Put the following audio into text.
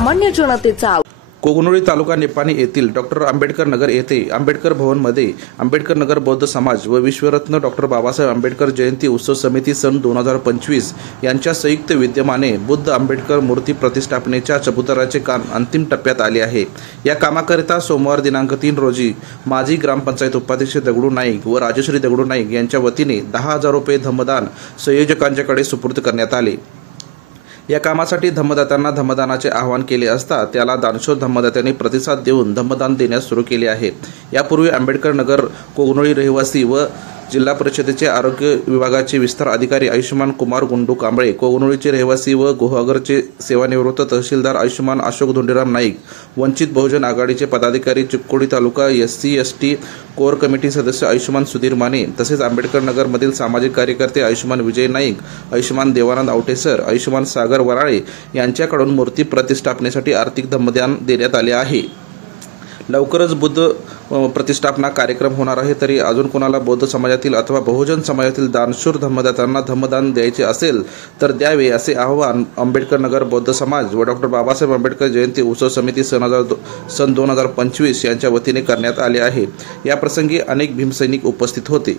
सामान्य जनतेचा। कोगनोळी तालुका निपाणी येथील डॉक्टर आंबेडकर नगर येथे आंबेडकर भवनमध्ये आंबेडकर नगर बौद्ध समाज व विश्वरत्न डॉक्टर बाबासाहेब आंबेडकर जयंती उत्सव समिती सन 2025 यांच्या संयुक्त विद्यमाने बुद्ध आंबेडकर मूर्ती प्रतिष्ठापनेच्या चबुतराचे काम अंतिम टप्प्यात आले आहे। या कामाकरिता सोमवार दिनांक 3 रोजी माजी ग्रामपंचायत उपाध्यक्ष दगडू नाईक व राजश्री दगडू नाईक यांच्या वतीने 10,000 रुपये धम्मदान संयोजकांच्याकडे सुपूर्द करण्यात आले। या कामासाठी धम्मदात्यांना धम्मदानाचे आवाहन केले असता त्याला दानशूर धम्मदात्यांनी प्रतिसाद देऊन धम्मदान देण्यास सुरू केले आहे। यापूर्वी आंबेडकर नगर कोगनोळी रहिवासी व जिल्हा परिषदेचे आरोग्य विभागाचे विस्तार अधिकारी आयुष्यमान कुमार गुंडू कांबळे, कोगनोळीचे रहिवासी व गुहागरचे सेवानिवृत्त तहसीलदार आयुष्यमान अशोक धोंडीराम नाईक, वंचित बहुजन आघाडीचे पदाधिकारी चिक्कोडी तालुका SC/ST कोर कमिटी सदस्य आयुष्यमान सुधीर माने तसेच आंबेडकर नगरमधील सामाजिक कार्यकर्ते आयुष्यमान विजय नाईक, आयुष्यमान देवानंद आवटेसर, आयुष्यमान सागर वराळे यांच्याकडून मूर्ती प्रतिष्ठापनेसाठी आर्थिक धम्मदान देण्यात आले आहे। लवकरच बुद्ध प्रतिष्ठापना कार्यक्रम होणार आहे, तरी अजून कोणाला बौद्ध समाजातील अथवा बहुजन समाजातील दानशूर धम्मदात्यांना धम्मदान द्यायचे असेल तर द्यावे, असे आवाहन आंबेडकर नगर बौद्ध समाज व डॉक्टर बाबासाहेब आंबेडकर जयंती उत्सव समिती सन 2025 यांच्या वतीने करण्यात आले आहे। या प्रसंगी अनेक भीमसैनिक उपस्थित होते।